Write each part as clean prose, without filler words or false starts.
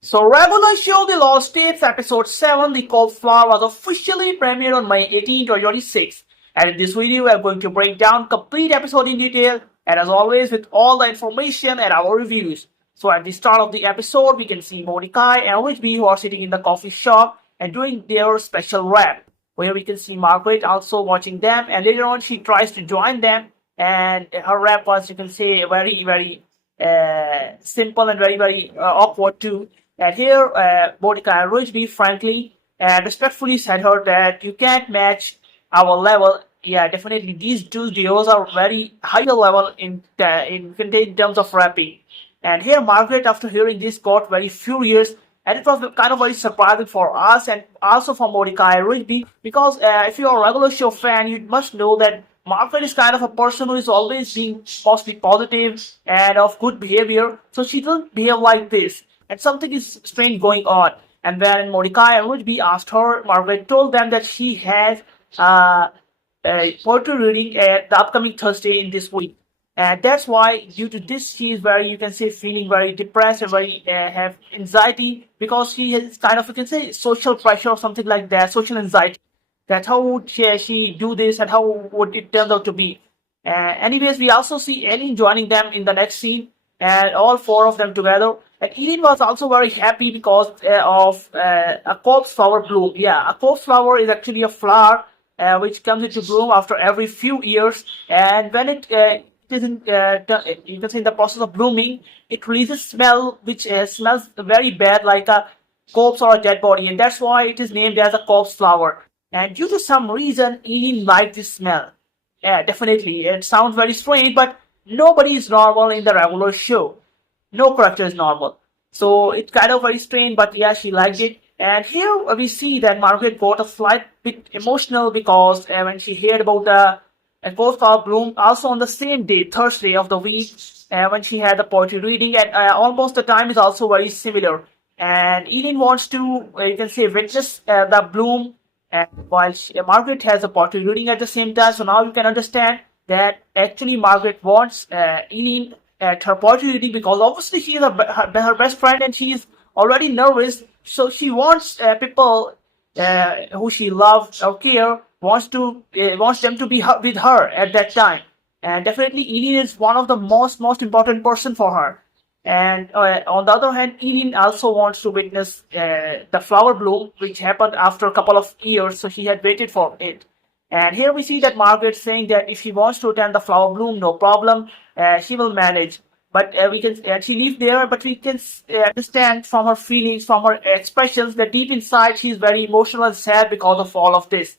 So, regular show The Lost Tapes episode 7, The Cauliflower, was officially premiered on May 18, 2026. And in this video, we are going to break down complete episode in detail, and as always, with all the information and our reviews. So, at the start of the episode, we can see Mordecai and Whitby who are sitting in the coffee shop and doing their special rap, where we can see Margaret also watching them, and later on, she tries to join them, and her rap was, you can say, very simple and very awkward too. And here, Mordecai Ridgeby frankly and respectfully said her that you can't match our level. Yeah, definitely these two duos are very higher level in terms of rapping. And here, Margaret, after hearing this, got very furious, and it was kind of very surprising for us and also for Mordecai Rigby because if you're a regular show fan, you must know that Margaret is kind of a person who is always being supposed to be positive and of good behavior, so she doesn't behave like this, and something is strange going on. And when Mordecai and Rigby asked her, Margaret told them that she has uh, a poetry reading at the upcoming Thursday in this week. And that's why, due to this, she is very, you can say, feeling very depressed and very have anxiety because she has kind of, you can say, social pressure or something like that, social anxiety. That how would she do this and how would it turn out to be? Anyways, we also see Eileen joining them in the next scene, and all four of them together. And Eileen was also very happy because of a corpse flower bloom. Yeah, a corpse flower is actually a flower which comes into bloom after every few years, and when it is in, you can say in the process of blooming, it releases smell which smells very bad like a corpse or a dead body, and that's why it is named as a corpse flower. And due to some reason, Eileen liked this smell. Yeah, definitely. It sounds very strange, but nobody is normal in the regular show. No character is normal. So it's kind of very strange, but yeah, she liked it. And here we see that Margaret got a slight bit emotional because when she heard about the Ghost of Bloom, also on the same day, Thursday of the week, when she had the poetry reading, and almost the time is also very similar. And Eileen wants to, you can say, witness the bloom, and while Margaret has a poetry reading at the same time. So now you can understand that actually Margaret wants Eileen at her poetry reading because obviously she is her best friend and she is already nervous. So she wants people who she loves or care wants them to be with her at that time. And definitely Eileen is one of the most important person for her. And on the other hand, Eileen also wants to witness the flower bloom, which happened after a couple of years, so she had waited for it. And here we see that Margaret saying that if she wants to attend the flower bloom, no problem, she will manage. But we can she lives there, but we can understand from her feelings, from her expressions, that deep inside she is very emotional and sad because of all of this.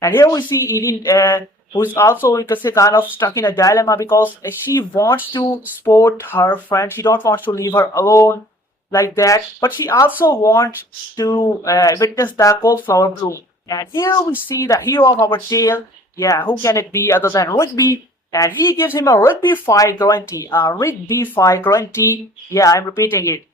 And here we see Eileen, who is also, you can say, kind of stuck in a dilemma because she wants to support her friend. She don't want to leave her alone like that. But she also wants to witness the cauliflower bloom. And here we see the hero of our tale. Yeah, who can it be other than Rigby? And he gives him a Rigby 5 guarantee. A Rigby 5 guarantee. Yeah, I'm repeating it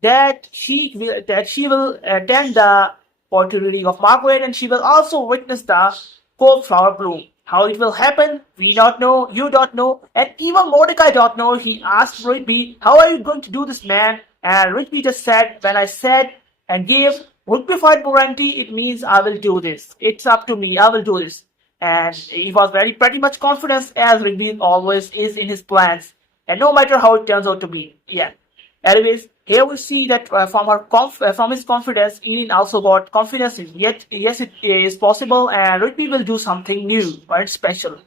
that she will attend the poetry reading of Margaret, and she will also witness the cauliflower bloom. How it will happen, we don't know, you don't know, and even Mordecai don't know. He asked Rigby, "How are you going to do this, man?" And Rigby just said, "When I said and gave Rigbified guarantee, it means I will do this. It's up to me. I will do this." And he was very pretty much confident as Rigby always is in his plans, and no matter how it turns out to be. Yeah. Anyways, here we see that from his confidence, Eileen also got confidence in yet yes it is possible, and Rigby will do something new, right, special.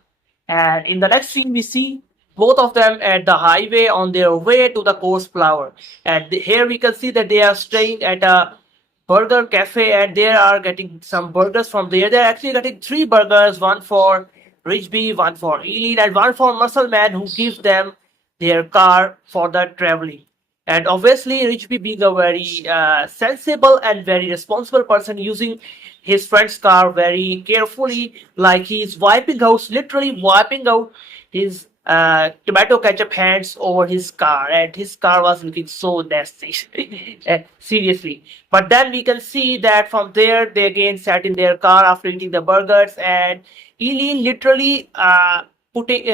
And in the next scene, we see both of them at the highway on their way to the course flower. And here we can see that they are staying at a burger cafe and they are getting some burgers from there. They're actually getting three burgers, one for Rigby, one for Eileen, and one for Muscle Man, who gives them their car for the traveling. And obviously, Rigby being a very sensible and very responsible person, using his friend's car very carefully, like he's wiping out, literally wiping out his tomato ketchup hands over his car, and his car was looking so nasty. Seriously. But then we can see that from there they again sat in their car after eating the burgers, and Eileen literally putting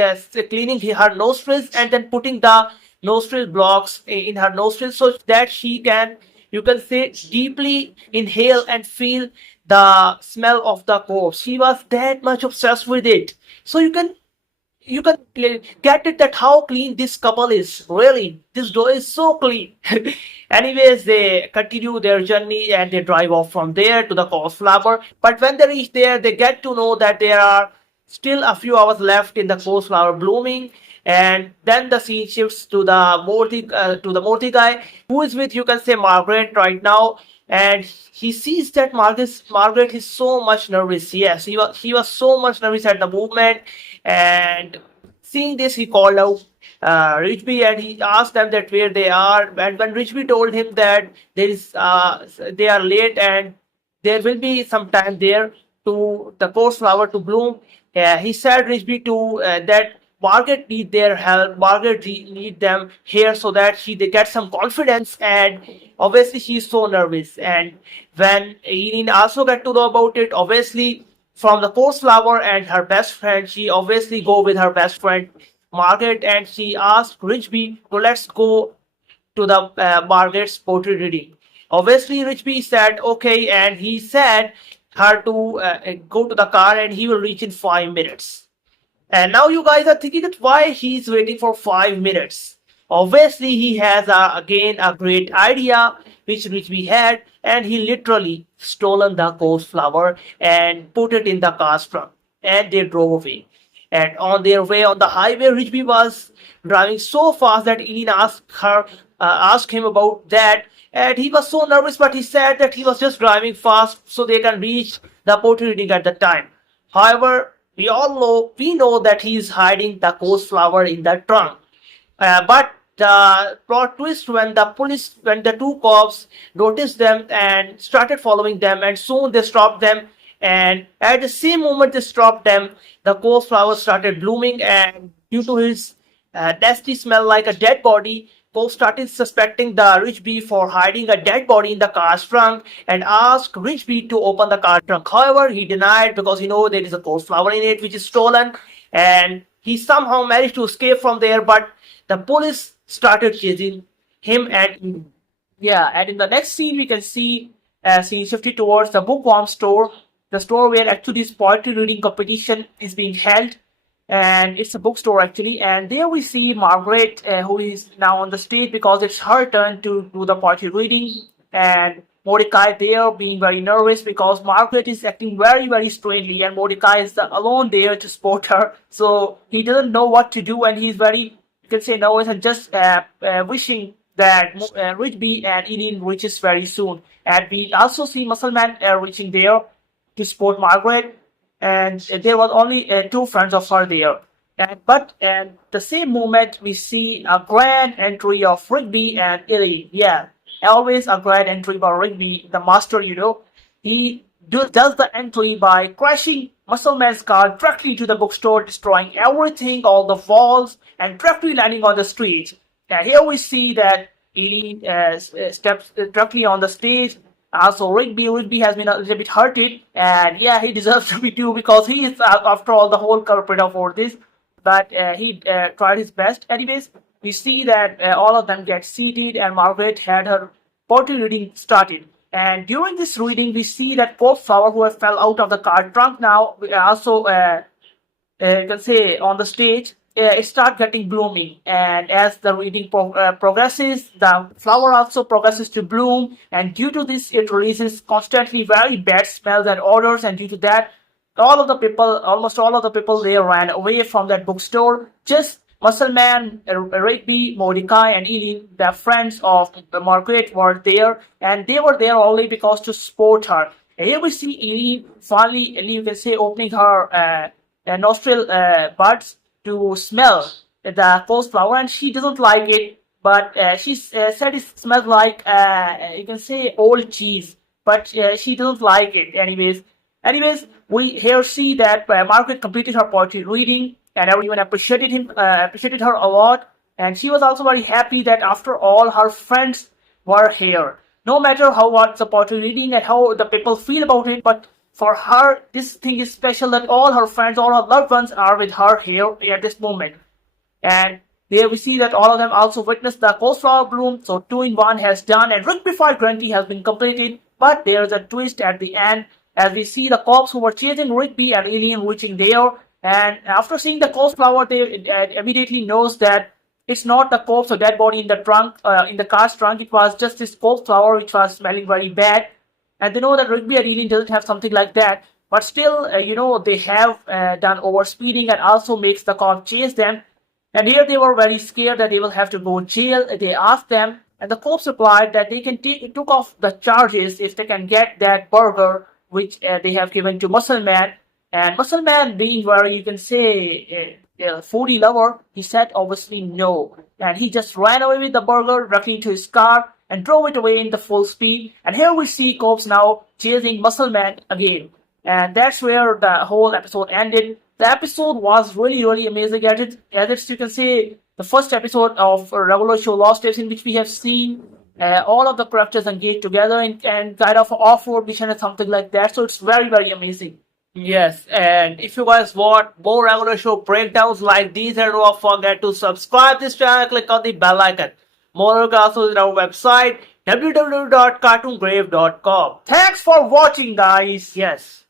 cleaning her nostrils and then putting the nostril blocks in her nostrils so that she can you can say, deeply inhale and feel the smell of the corpse. She was that much obsessed with it. So you can get it that how clean this couple is. Really, this door is so clean. Anyways, they continue their journey and they drive off from there to the cauliflower. But when they reach there, they get to know that there are still a few hours left in the cauliflower blooming. And then the scene shifts to the Morty guy who is with, you can say, Margaret right now, and he sees that Margaret is so much nervous. Yes, he was so much nervous at the movement, and seeing this, he called out Richby and he asked them that where they are. And when Richby told him that they are late and there will be some time there to the course flower to bloom, he said Richby to that Margaret need their help. Margaret need them here so that they get some confidence. And obviously she's so nervous. And when Eileen also get to know about it, obviously from the course flower and her best friend, she obviously go with her best friend Margaret, and she asked Richby to let's go to the Margaret's poetry reading. Obviously, Richby said okay, and he said her to go to the car and he will reach in 5 minutes. And now you guys are thinking that why he's waiting for 5 minutes. Obviously, he has again a great idea which we had, and he literally stolen the ghost flower and put it in the car's trunk, and they drove away. And on their way on the highway, Richby was driving so fast that Eileen asked him about that, and he was so nervous. But he said that he was just driving fast so they can reach the poetry reading at the time. However, we know that he is hiding the ghost flower in the trunk. But the plot twist when the two cops noticed them and started following them, and soon they stopped them. And at the same moment they stopped them, the ghost flower started blooming, and due to his nasty smell like a dead body, Cole started suspecting the Richby for hiding a dead body in the car's trunk and asked Richby to open the car trunk. However, he denied because he knows there is a ghost flower in it which is stolen, and he somehow managed to escape from there. But the police started chasing him, and yeah, and in the next scene we can see scene shifted towards the bookworm store, the store where actually this poetry reading competition is being held, and it's a bookstore actually. And there we see Margaret, who is now on the stage because it's her turn to do the poetry reading, and Mordecai there being very nervous because Margaret is acting very very strangely, and Mordecai is alone there to support her, so he doesn't know what to do, and he's very, you can say, nervous and just wishing that Rigby and Eileen reaches very soon. And we also see Muscleman reaching there to support Margaret, and there was only two friends of her there. And the same moment we see a grand entry of Rigby and Eileen. Yeah, always a grand entry by Rigby, the master. He does the entry by crashing Muscleman's car directly to the bookstore, destroying everything, all the walls, and directly landing on the street. And here we see that Eileen steps directly on the stage. Also, Rigby has been a little bit hurted, and yeah, he deserves to be too because he is, after all, the whole culprit of all this. But he tried his best. Anyways, we see that all of them get seated, and Margaret had her poetry reading started. And during this reading, we see that Pope Flower, who has fell out of the car trunk now, also you can say on the stage, it start getting blooming. And as the reading progresses, the flower also progresses to bloom, and due to this it releases constantly very bad smells and odors, and due to that almost all of the people there ran away from that bookstore. Just Muscleman, Rigby, Mordecai, and Eileen, the friends of Margaret, were there, and they were there only because to support her. And here we see Eileen finally, you can say, opening her nostril buds to smell the ghost flower, and she doesn't like it. But she said it smells like, you can say, old cheese. But she doesn't like it. Anyways, we here see that Margaret completed her poetry reading, and everyone appreciated her a lot. And she was also very happy that after all, her friends were here. No matter how what the poetry reading and how the people feel about it, but for her, this thing is special that all her friends, all her loved ones are with her here at this moment. And There we see that all of them also witness the cauliflower bloom, so 2 in 1 has done and Rigby fight Grunty has been completed. But there is a twist at the end as we see the cops who were chasing Rigby and Alien reaching there. And after seeing the cauliflower, they immediately knows that it's not the corpse or dead body in the trunk, in the car's trunk. It was just this cauliflower which was smelling very bad. And they know that Rigby and Alien doesn't have something like that. But still, they have done overspeeding and also makes the cop chase them. And here they were very scared that they will have to go to jail. They asked them, and the cops replied that they can took off the charges if they can get that burger which they have given to Muscle Man. And Muscle Man, being very, you can say, foodie lover, he said obviously no. And he just ran away with the burger, directly into his car, and drove it away in the full speed. And here we see cops now chasing Muscle Man again. And that's where the whole episode ended. The episode was really, really amazing as it's, you can say, the first episode of regular show Lost Tapes in which we have seen all of the characters engaged together and kind of off-road mission or something like that. So it's very, very amazing. Yes, and if you guys want more regular show breakdowns like these, and don't forget to subscribe this channel, click on the bell icon. More also is our website www.cartoongrave.com. Thanks for watching, guys. Yes.